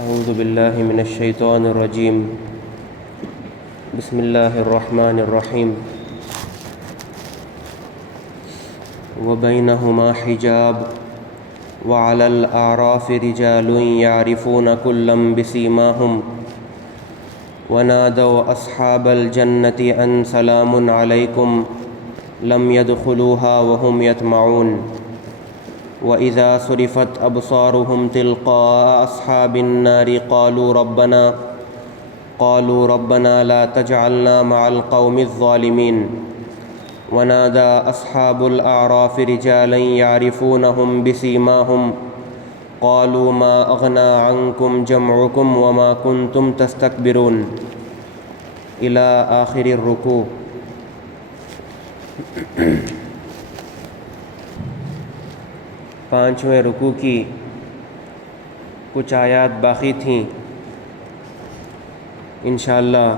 اعوذ باللہ من الشیطان الرجیم بسم اللہ الرحمن الرحیم وبینہما حجاب وعلی الاعراف رجال یعرفون کلا بسیماہم ونادوا اصحاب الجنة ان سلام علیکم لم يدخلوها وهم يطمعون وَإِذَا صُرِفَتْ أَبْصَارُهُمْ تِلْقَاءَ أَصْحَابِ النَّارِ قَالُوا رَبَّنَا لَا تَجْعَلْنَا مَعَ الْقَوْمِ الظَّالِمِينَ وَنَادَى أَصْحَابُ الْأَعْرَافِ رِجَالًا يَعْرِفُونَهُمْ بِسِيمَاهُمْ قَالُوا مَا أَغْنَى عَنْكُمْ جَمْعُكُمْ وَمَا كُنْتُمْ تَسْتَكْبِرُونَ إِلَى آخِرِ الرُّكُوعِ۔ پانچویں رکوع کی کچھ آیات باقی تھیں، انشاءاللہ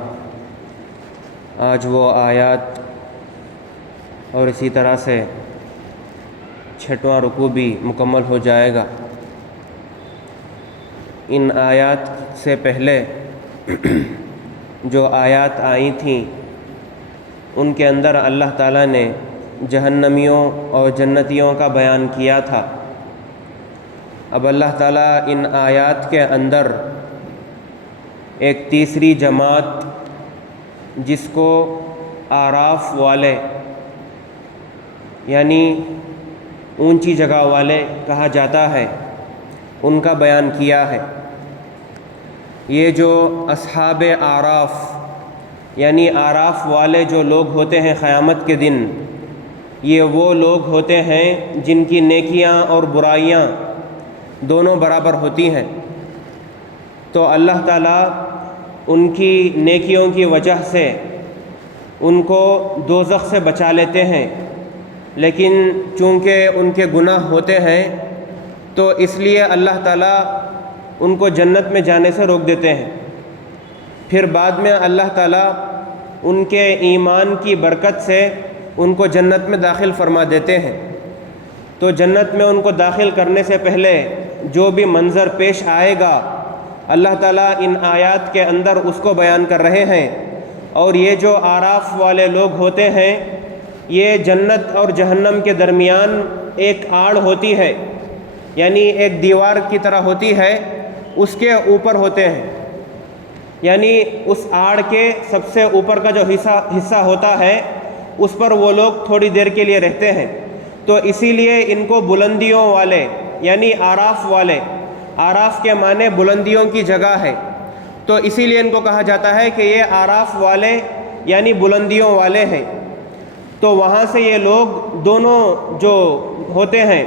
آج وہ آیات اور اسی طرح سے چھٹواں رکوع بھی مکمل ہو جائے گا۔ ان آیات سے پہلے جو آیات آئی تھیں ان کے اندر اللہ تعالیٰ نے جہنمیوں اور جنتیوں کا بیان کیا تھا۔ اب اللہ تعالیٰ ان آیات کے اندر ایک تیسری جماعت جس کو اعراف والے یعنی اونچی جگہ والے کہا جاتا ہے ان کا بیان کیا ہے۔ یہ جو اصحاب اعراف یعنی اعراف والے جو لوگ ہوتے ہیں قیامت کے دن، یہ وہ لوگ ہوتے ہیں جن کی نیکیاں اور برائیاں دونوں برابر ہوتی ہیں، تو اللہ تعالیٰ ان کی نیکیوں کی وجہ سے ان کو دوزخ سے بچا لیتے ہیں، لیکن چونکہ ان کے گناہ ہوتے ہیں تو اس لیے اللہ تعالیٰ ان کو جنت میں جانے سے روک دیتے ہیں۔ پھر بعد میں اللہ تعالیٰ ان کے ایمان کی برکت سے ان کو جنت میں داخل فرما دیتے ہیں۔ تو جنت میں ان کو داخل کرنے سے پہلے جو بھی منظر پیش آئے گا اللہ تعالیٰ ان آیات کے اندر اس کو بیان کر رہے ہیں۔ اور یہ جو اعراف والے لوگ ہوتے ہیں یہ جنت اور جہنم کے درمیان ایک آڑ ہوتی ہے، یعنی ایک دیوار کی طرح ہوتی ہے، اس کے اوپر ہوتے ہیں، یعنی اس آڑ کے سب سے اوپر کا جو حصہ ہوتا ہے اس پر وہ لوگ تھوڑی دیر کے لیے رہتے ہیں۔ تو اسی لیے ان کو بلندیوں والے یعنی اعراف والے، اعراف کے معنی بلندیوں کی جگہ ہے، تو اسی لیے ان کو کہا جاتا ہے کہ یہ اعراف والے یعنی بلندیوں والے ہیں۔ تو وہاں سے یہ لوگ دونوں جو ہوتے ہیں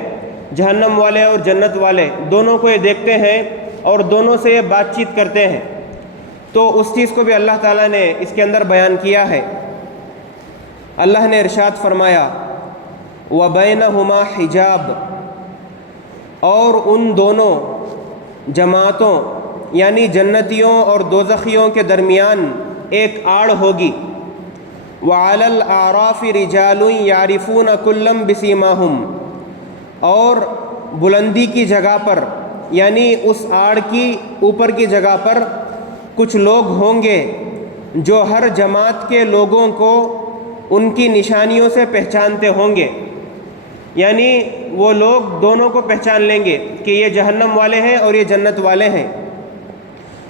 جہنم والے اور جنت والے دونوں کو یہ دیکھتے ہیں اور دونوں سے یہ بات چیت کرتے ہیں۔ تو اس چیز کو بھی اللہ تعالیٰ نے اس کے اندر بیان کیا ہے۔ اللہ نے ارشاد فرمایا وَبَيْنَهُمَا حِجَاب، اور ان دونوں جماعتوں یعنی جنتیوں اور دوزخیوں کے درمیان ایک آڑ ہوگی۔ وَعَلَى الْأَعْرَافِ رِجَالٌ يَعْرِفُونَ كُلًّا بِسِيمَاهُمْ، اور بلندی کی جگہ پر یعنی اس آڑ کی اوپر کی جگہ پر کچھ لوگ ہوں گے جو ہر جماعت کے لوگوں کو ان کی نشانیوں سے پہچانتے ہوں گے، یعنی وہ لوگ دونوں کو پہچان لیں گے کہ یہ جہنم والے ہیں اور یہ جنت والے ہیں۔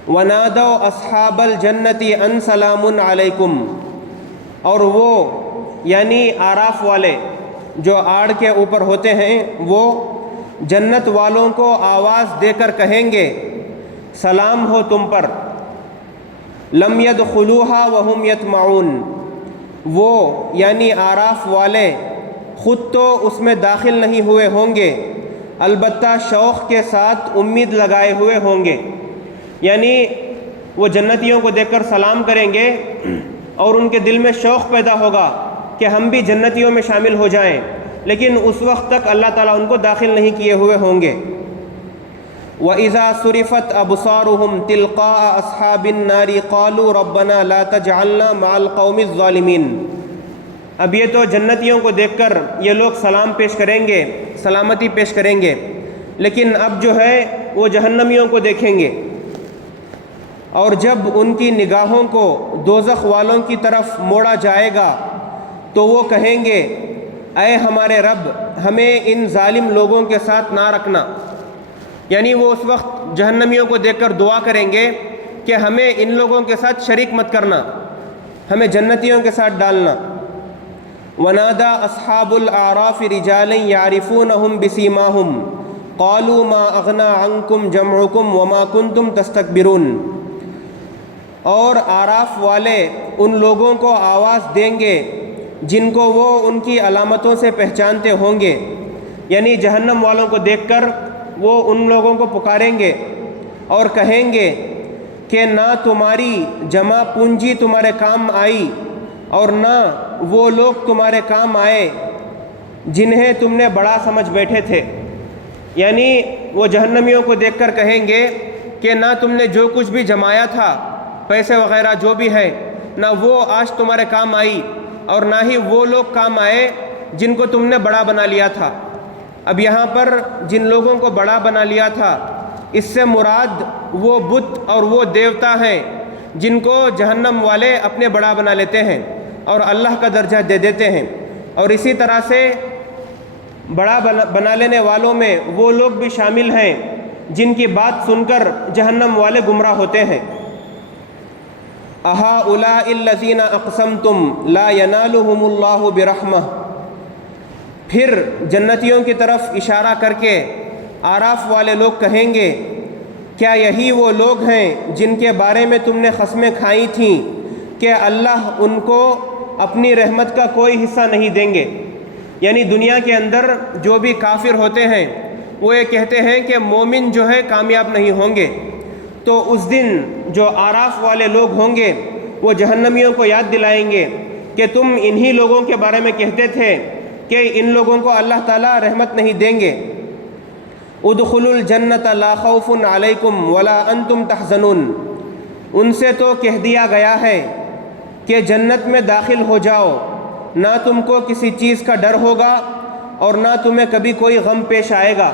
وَنَادَوْا أَصْحَابَ الْجَنَّةِ أَنْ سَلَامٌ عَلَيْكُمْ، اور وہ یعنی اعراف والے جو آڑ کے اوپر ہوتے ہیں وہ جنت والوں کو آواز دے کر کہیں گے سلام ہو تم پر۔ لَمْ يَدْخُلُوهَا وَهُمْ يَطْمَعُونَ، وہ یعنی اعراف والے خود تو اس میں داخل نہیں ہوئے ہوں گے، البتہ شوق کے ساتھ امید لگائے ہوئے ہوں گے، یعنی وہ جنتیوں کو دیکھ کر سلام کریں گے اور ان کے دل میں شوق پیدا ہوگا کہ ہم بھی جنتیوں میں شامل ہو جائیں، لیکن اس وقت تک اللہ تعالیٰ ان کو داخل نہیں کیے ہوئے ہوں گے۔ وَإِذَا صُرِفَتْ أَبْصَارُهُمْ تِلْقَاءَ أَصْحَابِ النَّارِ قَالُوا رَبَّنَا لَا تَجْعَلْنَا مَعَ الْقَوْمِ الظَّالِمِينَ۔ اب یہ تو جنتیوں کو دیکھ کر یہ لوگ سلام پیش کریں گے، سلامتی پیش کریں گے، لیکن اب جو ہے وہ جہنمیوں کو دیکھیں گے، اور جب ان کی نگاہوں کو دوزخ والوں کی طرف موڑا جائے گا تو وہ کہیں گے اے ہمارے رب ہمیں ان ظالم لوگوں کے ساتھ نہ رکھنا، یعنی وہ اس وقت جہنمیوں کو دیکھ کر دعا کریں گے کہ ہمیں ان لوگوں کے ساتھ شریک مت کرنا، ہمیں جنتیوں کے ساتھ ڈالنا۔ ونادى اصحاب الاعراف رجالا يعرفونهم بسيماهم قالوا ما اغنى عنكم جمعكم وما كنتم تستكبرون، اور آراف والے ان لوگوں کو آواز دیں گے جن کو وہ ان کی علامتوں سے پہچانتے ہوں گے، یعنی جہنم والوں کو دیکھ کر وہ ان لوگوں کو پکاریں گے اور کہیں گے کہ نہ تمہاری جمع پونجی تمہارے کام آئی اور نہ وہ لوگ تمہارے کام آئے جنہیں تم نے بڑا سمجھ بیٹھے تھے، یعنی وہ جہنمیوں کو دیکھ کر کہیں گے کہ نہ تم نے جو کچھ بھی جمایا تھا پیسے وغیرہ جو بھی ہے نہ وہ آج تمہارے کام آئی اور نہ ہی وہ لوگ کام آئے جن کو تم نے بڑا بنا لیا تھا۔ اب یہاں پر جن لوگوں کو بڑا بنا لیا تھا اس سے مراد وہ بت اور وہ دیوتا ہیں جن کو جہنم والے اپنے بڑا بنا لیتے ہیں اور اللہ کا درجہ دے دیتے ہیں، اور اسی طرح سے بڑا بنا لینے والوں میں وہ لوگ بھی شامل ہیں جن کی بات سن کر جہنم والے گمراہ ہوتے ہیں۔ اہؤلاء الذین اقسمتم لا ینالہم اللہ برحمہ، پھر جنتیوں کی طرف اشارہ کر کے آراف والے لوگ کہیں گے کیا یہی وہ لوگ ہیں جن کے بارے میں تم نے قسمیں کھائی تھیں کہ اللہ ان کو اپنی رحمت کا کوئی حصہ نہیں دیں گے، یعنی دنیا کے اندر جو بھی کافر ہوتے ہیں وہ یہ کہتے ہیں کہ مومن جو ہے کامیاب نہیں ہوں گے، تو اس دن جو آراف والے لوگ ہوں گے وہ جہنمیوں کو یاد دلائیں گے کہ تم انہی لوگوں کے بارے میں کہتے تھے کہ ان لوگوں کو اللہ تعالیٰ رحمت نہیں دیں گے۔ ادخلوا الجنت لا خوف علیکم ولا انتم تحزنون، ان سے تو کہہ دیا گیا ہے کہ جنت میں داخل ہو جاؤ، نہ تم کو کسی چیز کا ڈر ہوگا اور نہ تمہیں کبھی کوئی غم پیش آئے گا،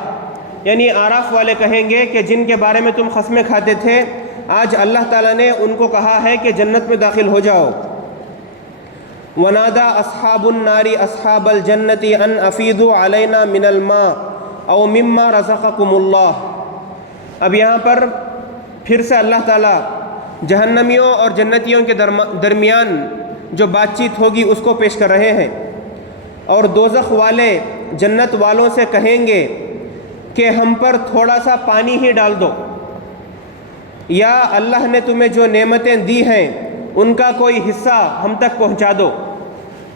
یعنی آراف والے کہیں گے کہ جن کے بارے میں تم قسمیں کھاتے تھے آج اللہ تعالیٰ نے ان کو کہا ہے کہ جنت میں داخل ہو جاؤ۔ ونادى اصحاب النار اصحاب الجنت ان افیضوا علینا من الماء او مما رزقکم اللہ، اب یہاں پر پھر سے اللہ تعالیٰ جہنمیوں اور جنتیوں کے درمیان جو بات چیت ہوگی اس کو پیش کر رہے ہیں، اور دوزخ والے جنت والوں سے کہیں گے کہ ہم پر تھوڑا سا پانی ہی ڈال دو، یا اللہ نے تمہیں جو نعمتیں دی ہیں ان کا کوئی حصہ ہم تک پہنچا دو،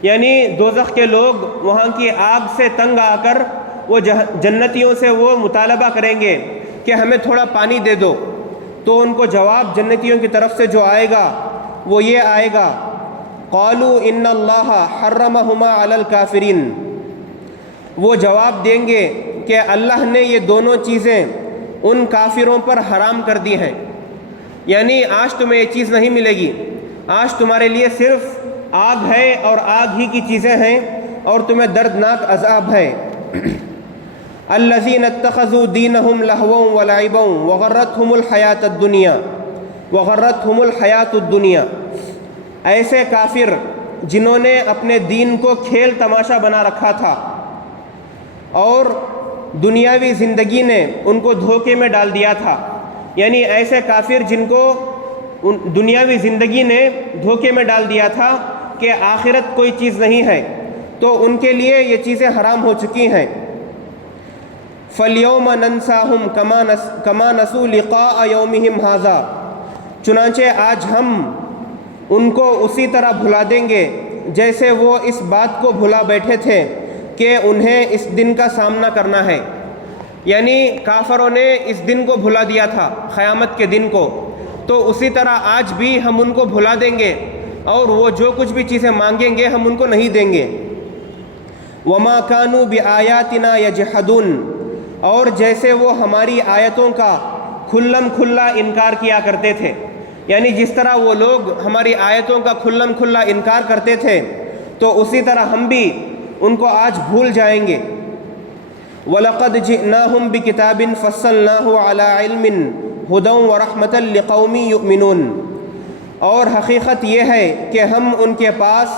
یعنی دوزخ کے لوگ وہاں کی آگ سے تنگ آ کر وہ جنتیوں سے وہ مطالبہ کریں گے کہ ہمیں تھوڑا پانی دے دو، تو ان کو جواب جنتیوں کی طرف سے جو آئے گا وہ یہ آئے گا قالوا ان اللہ حرمہما علی الکافرین، وہ جواب دیں گے کہ اللہ نے یہ دونوں چیزیں ان کافروں پر حرام کر دی ہیں، یعنی آج تمہیں یہ چیز نہیں ملے گی، آج تمہارے لیے صرف آگ ہے اور آگ ہی کی چیزیں ہیں اور تمہیں دردناک عذاب ہے۔ الذین اتخذوا دینہم لہوا ولعبا وغرتہم الحیاۃ الدنیا، ایسے کافر جنہوں نے اپنے دین کو کھیل تماشا بنا رکھا تھا اور دنیاوی زندگی نے ان کو دھوکے میں ڈال دیا تھا، یعنی ایسے کافر جن کو دنیاوی زندگی نے دھوکے میں ڈال دیا تھا کہ آخرت کوئی چیز نہیں ہے، تو ان کے لیے یہ چیزیں حرام ہو چکی ہیں۔ فَالْيَوْمَ نَنْسَاهُمْ كَمَا نَسُوا لِقَاءَ يَوْمِهِمْ هَذَا، چنانچہ آج ہم ان کو اسی طرح بھلا دیں گے جیسے وہ اس بات کو بھلا بیٹھے تھے کہ انہیں اس دن کا سامنا کرنا ہے، یعنی کافروں نے اس دن کو بھلا دیا تھا قیامت کے دن کو، تو اسی طرح آج بھی ہم ان کو بھلا دیں گے اور وہ جو کچھ بھی چیزیں مانگیں گے ہم ان کو نہیں دیں گے۔ وَمَا كَانُوا بِآيَاتِنَا يَجْحَدُونَ، اور جیسے وہ ہماری آیتوں کا کھلم کھلا انکار کیا کرتے تھے، یعنی جس طرح وہ لوگ ہماری آیتوں کا کھلم کھلا انکار کرتے تھے تو اسی طرح ہم بھی ان کو آج بھول جائیں گے۔ وَلَقَدْ جِئْنَاهُمْ بِكِتَابٍ فَصَّلْنَاهُ عَلَىٰ عِلْمٍ هُدًى وَرَحْمَةً لِقَوْمٍ يُؤْمِنُونَ، اور حقیقت یہ ہے کہ ہم ان کے پاس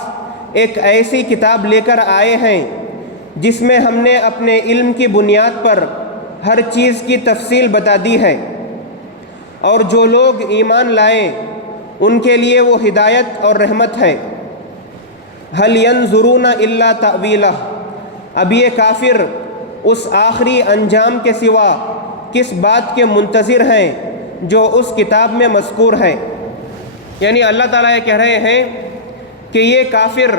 ایک ایسی کتاب لے کر آئے ہیں جس میں ہم نے اپنے علم کی بنیاد پر ہر چیز کی تفصیل بتا دی ہے، اور جو لوگ ایمان لائیں ان کے لیے وہ ہدایت اور رحمت ہے۔ هَلْ يَنظُرُونَ إِلَّا تَأْوِيلَهُ، اب یہ کافر اس آخری انجام کے سوا کس بات کے منتظر ہیں جو اس کتاب میں مذکور ہے۔ یعنی اللہ تعالیٰ یہ کہہ رہے ہیں کہ یہ کافر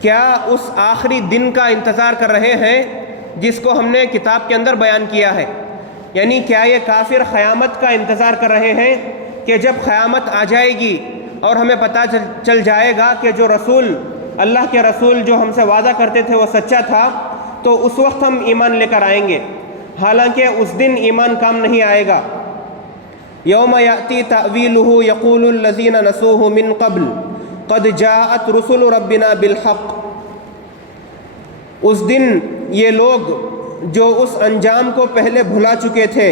کیا اس آخری دن کا انتظار کر رہے ہیں جس کو ہم نے کتاب کے اندر بیان کیا ہے؟ یعنی کیا یہ کافر قیامت کا انتظار کر رہے ہیں کہ جب قیامت آ جائے گی اور ہمیں پتہ چل جائے گا کہ جو رسول، اللہ کے رسول جو ہم سے وعدہ کرتے تھے وہ سچا تھا، تو اس وقت ہم ایمان لے کر آئیں گے؟ حالانکہ اس دن ایمان کام نہیں آئے گا۔ یوم یأتی تأویلہ یقول الذین نسوہ من قبل قد جاءت رسل ربنا بالحق، اس دن یہ لوگ جو اس انجام کو پہلے بھلا چکے تھے،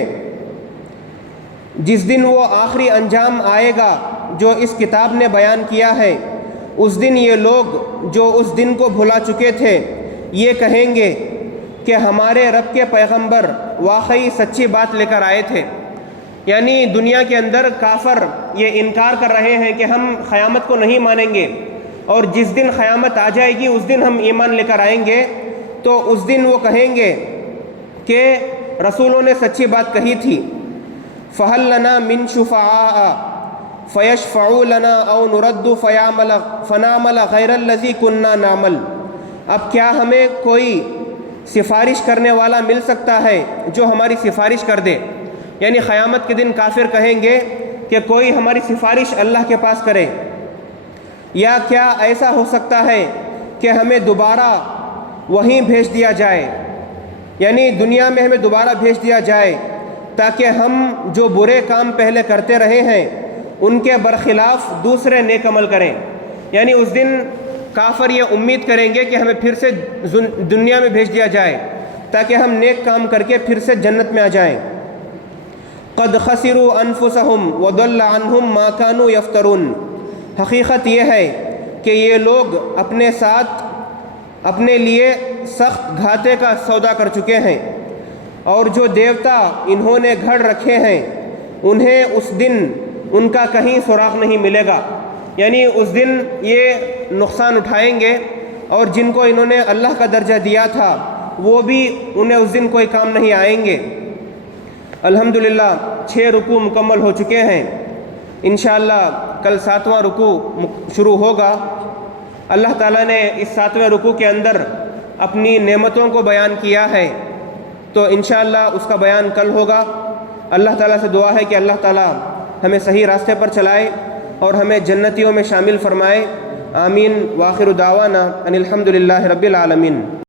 جس دن وہ آخری انجام آئے گا جو اس کتاب نے بیان کیا ہے، اس دن یہ لوگ جو اس دن کو بھلا چکے تھے یہ کہیں گے کہ ہمارے رب کے پیغمبر واقعی سچی بات لے کر آئے تھے۔ یعنی دنیا کے اندر کافر یہ انکار کر رہے ہیں کہ ہم قیامت کو نہیں مانیں گے، اور جس دن قیامت آ جائے گی اس دن ہم ایمان لے کر آئیں گے، تو اس دن وہ کہیں گے کہ رسولوں نے سچی بات کہی تھی۔ فَهَلْ لَنَا مِن شُفَعَاءَ فَيَشْفَعُوا لَنَا أَوْ نُرَدُّ فَنَعْمَلَ غَيْرَ الَّذِي كُنَّا نَعْمَلُ، اب کیا ہمیں کوئی سفارش کرنے والا مل سکتا ہے جو ہماری سفارش کر دے؟ یعنی قیامت کے دن کافر کہیں گے کہ کوئی ہماری سفارش اللہ کے پاس کرے، یا کیا ایسا ہو سکتا ہے کہ ہمیں دوبارہ وہیں بھیج دیا جائے، یعنی دنیا میں ہمیں دوبارہ بھیج دیا جائے تاکہ ہم جو برے کام پہلے کرتے رہے ہیں ان کے برخلاف دوسرے نیک عمل کریں۔ یعنی اس دن کافر یہ امید کریں گے کہ ہمیں پھر سے دنیا میں بھیج دیا جائے تاکہ ہم نیک کام کر کے پھر سے جنت میں آ جائیں۔ قد خسروا انفسهم وضل عنهم ما كانوا يفترون، حقیقت یہ ہے کہ یہ لوگ اپنے ساتھ اپنے لیے سخت گھاٹے کا سودا کر چکے ہیں، اور جو دیوتا انہوں نے گھڑ رکھے ہیں انہیں اس دن ان کا کہیں سراغ نہیں ملے گا۔ یعنی اس دن یہ نقصان اٹھائیں گے، اور جن کو انہوں نے اللہ کا درجہ دیا تھا وہ بھی انہیں اس دن کوئی کام نہیں آئیں گے۔ الحمدللہ 6 رکوع مکمل ہو چکے ہیں، انشاءاللہ کل 7واں رکوع شروع ہوگا۔ اللہ تعالیٰ نے اس 7ویں رکوع کے اندر اپنی نعمتوں کو بیان کیا ہے، تو انشاءاللہ اس کا بیان کل ہوگا۔ اللہ تعالیٰ سے دعا ہے کہ اللہ تعالیٰ ہمیں صحیح راستے پر چلائے اور ہمیں جنتیوں میں شامل فرمائے۔ آمین۔ وآخر دعوانا ان الحمدللہ رب العالمین۔